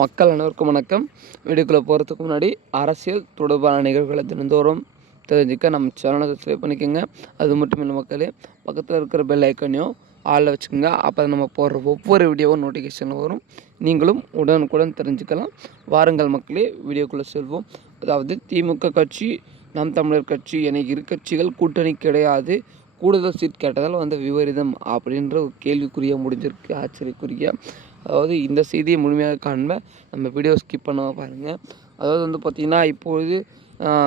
மக்கள் அனைவருக்கும் வணக்கம். வீடியோக்குள்ளே போகிறதுக்கு முன்னாடி அரசியல் தொடர்பான நிகழ்வுகளை தினந்தோறும் தெரிஞ்சுக்க நம்ம சேனலை சப்ஸ்கிரைப் பண்ணிக்கோங்க. அது மட்டும் இல்லை மக்களே பக்கத்தில் இருக்கிற பெல் ஐக்கனையும் ஆளில் வச்சுக்கோங்க. அப்போ நம்ம போடுற ஒவ்வொரு வீடியோவும் நோட்டிஃபிகேஷன் வரும். நீங்களும் உடனுக்குடன் தெரிஞ்சுக்கலாம். வாருங்கள் மக்களே வீடியோக்குள்ளே செல்வோம். அதாவது திமுக கட்சி நாம் தமிழர் கட்சி என இரு கட்சிகள் கூட்டணி கிடையாது. கூடுதல் சீட் கேட்டதால் வந்த விபரீதம் அப்படின்ற ஒரு கேள்விக்குரிய முடிஞ்சிருக்கு ஆச்சரியக்குரிய அதாவது இந்த செய்தியை முழுமையாக காண்ப நம்ம வீடியோ ஸ்கிப் பண்ணாம பாருங்கள் அதாவது வந்து பார்த்திங்கன்னா இப்பொழுது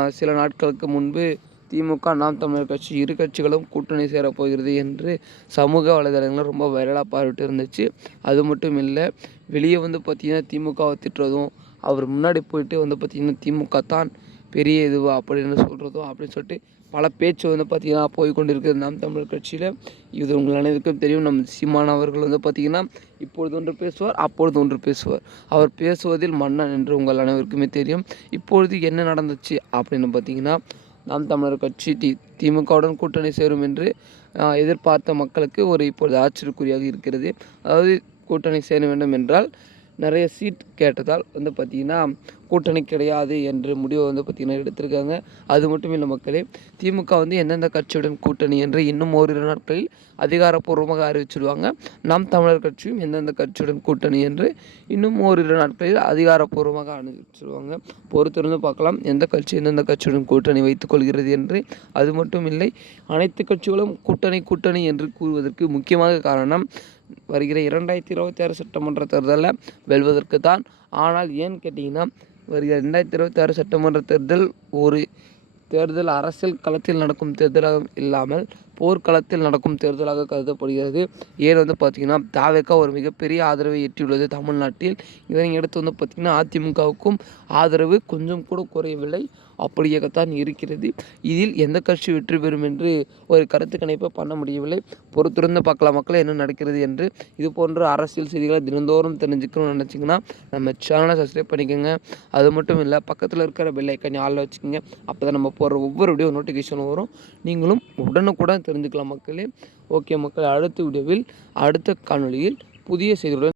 சில நாட்களுக்கு முன்பு திமுக நாம் தமிழர் கட்சி இரு கட்சிகளும் கூட்டணி சேரப் போகிறது என்று சமூக வலைதளங்களில் ரொம்ப வைரலாக பாடிட்டு இருந்துச்சு. அது மட்டும் இல்லை வெளியே வந்து பார்த்திங்கன்னா திமுகவை திட்டுறதும் அவர் முன்னாடி போயிட்டு வந்து பார்த்திங்கன்னா திமுக தான் பெரிய இதுவா அப்படின்னு சொல்கிறதோ அப்படின்னு சொல்லிட்டு பல பேச்சு வந்து பார்த்திங்கன்னா போய் கொண்டிருக்கிறது நாம் தமிழர் கட்சியில். இது உங்கள் அனைவருக்கும் தெரியும். நம் சீமான் அவர்கள் வந்து பார்த்திங்கன்னா இப்பொழுது ஒன்று பேசுவார் அப்பொழுது ஒன்று பேசுவார். அவர் பேசுவதில் மன்னன் என்று உங்கள் அனைவருக்குமே தெரியும். இப்பொழுது என்ன நடந்துச்சு அப்படின்னு பார்த்தீங்கன்னா நாம் தமிழர் கட்சி தி திமுகவுடன் கூட்டணி சேரும் என்று எதிர்பார்த்த மக்களுக்கு ஒரு இப்பொழுது ஆச்சரியக்குறியாக இருக்கிறது. அதாவது கூட்டணி சேர வேண்டும் என்றால் நிறைய சீட் கேட்டதால் வந்து பார்த்திங்கன்னா கூட்டணி கிடையாது என்று முடிவை வந்து பார்த்திங்கன்னா எடுத்திருக்காங்க. அது மட்டும் இல்லை மக்களே திமுக வந்து எந்தெந்த கட்சியுடன் கூட்டணி என்று இன்னும் ஓரிரு நாட்களில் அதிகாரப்பூர்வமாக அறிவிச்சிடுவாங்க நாம் தமிழர் கட்சியும் எந்தெந்த கட்சியுடன் கூட்டணி என்று இன்னும் ஓரிரு நாட்களில் அதிகாரப்பூர்வமாக அறிவிச்சிடுவாங்க பொறுத்திருந்து பார்க்கலாம் எந்த கட்சி எந்தெந்த கட்சியுடன் கூட்டணி வைத்துக்கொள்கிறது என்று. அது மட்டும் இல்லை அனைத்து கட்சிகளும் கூட்டணி கூட்டணி என்று கூறுவதற்கு முக்கியமாக காரணம் வருகிற இரண்டாயிரத்தி இருபத்தி ஆறு சட்டமன்ற தேர்தலில் வெல்வதற்கு தான் ஆனால் ஏன்னு கேட்டிங்கன்னா வருகிற ரெண்டாயிரத்தி இருபத்தி ஆறு சட்டமன்ற தேர்தல் ஒரு தேர்தல் அரசியல் களத்தில் நடக்கும் தேர்தலாக இல்லாமல் போர்க்களத்தில் நடக்கும் தேர்தலாக கருதப்படுகிறது. ஏன் வந்து பார்த்திங்கன்னா தாவேக்கா ஒரு மிகப்பெரிய ஆதரவை எட்டியுள்ளது தமிழ்நாட்டில். இதனை அடுத்து வந்து பார்த்திங்கன்னா அதிமுகவுக்கும் ஆதரவு கொஞ்சம் கூட குறையவில்லை. அப்படியாகத்தான் இருக்கிறது. இதில் எந்த கட்சி வெற்றி பெறும் என்று ஒரு கருத்து கணிப்பை பண்ண முடியவில்லை. பொறுத்திருந்து பார்க்கலாம் மக்கள் என்ன நடக்கிறது என்று. இது போன்ற அரசியல் செய்திகளை தினந்தோறும் தெரிஞ்சுக்கணும்னு நினச்சிங்கன்னா நம்ம சேனலை சப்ஸ்கிரைப் பண்ணிக்கோங்க. அது மட்டும் இல்லை பக்கத்தில் இருக்கிற பெல்லைக்கன் ஆளில் வச்சுக்கோங்க. அப்போ தான் நம்ம போடுற ஒவ்வொரு வீடியோ நோட்டிஃபிகேஷன் வரும். நீங்களும் உடனுக்குடன் தெரிஞ்சுக்கலாம் மக்களே. ஓகே மக்கள் அடுத்த வீடியோவில் அடுத்த காணொளியில் புதிய செய்திகளுடன்